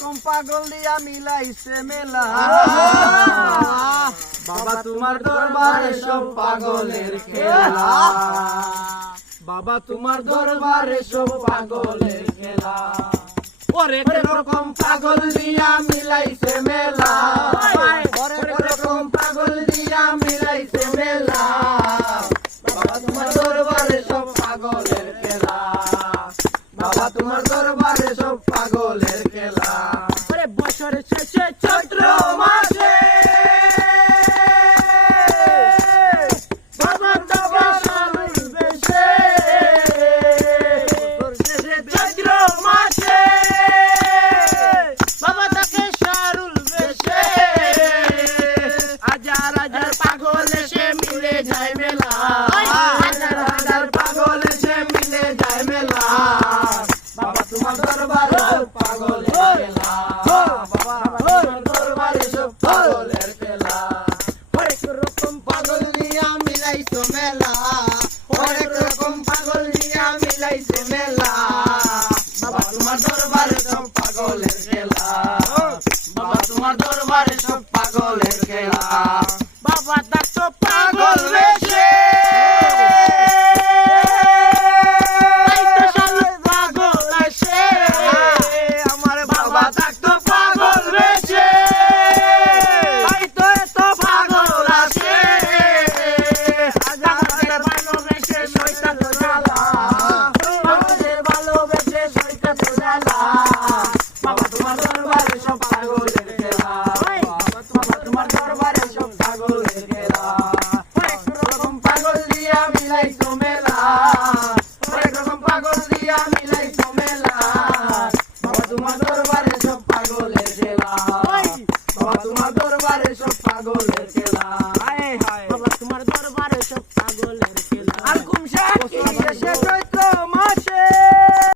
রকম পাগল দিয়া মিলাইছে মেলা। বাবা তোমার দরবারে সব পাগলের খেলা, বাবা তোমার দরবারে সব পাগলের খেলা। অনেক রকম পাগল দিয়া মিলাইছে মেলা, অনেক রকম পাগল দিয়া মিলাইছে মেলা। বাবা তোমার দরবারে সব পাগলের খেলা, বাবা তোমার দরবারে সব পাগলের খেলা। বছরের শেষে চৈত্র মাসে বাবা তবে শালুল বেশে, চৈত্র মাসে বাবা তাকে শালুল বেশে। হাজার হাজার পাগল এসে মিলে যায় মেলা, হাজার হাজার পাগল এসে মিলে যায় মেলা। বাবা তোমার দরবারে সব পাগলের খেলা, বাবা তোমার দরবারে সব পাগলের খেলা। অনেক রকম পাগল দিয়া মিলাইছো মেলা, অনেক রকম পাগল দিয়া মিলাইছো মেলা। বাবা তোমার দরবারে সব পাগলের খেলা, বাবা তোমার দরবারে সব পাগলের খেলা। বাবা ডাকতো পাগল বেশে, তোমার দরবারে সব পাগলের খেলা। হায় হায় বাবা তোমার দরবারে সব পাগলের খেলা। আলকুম শাহ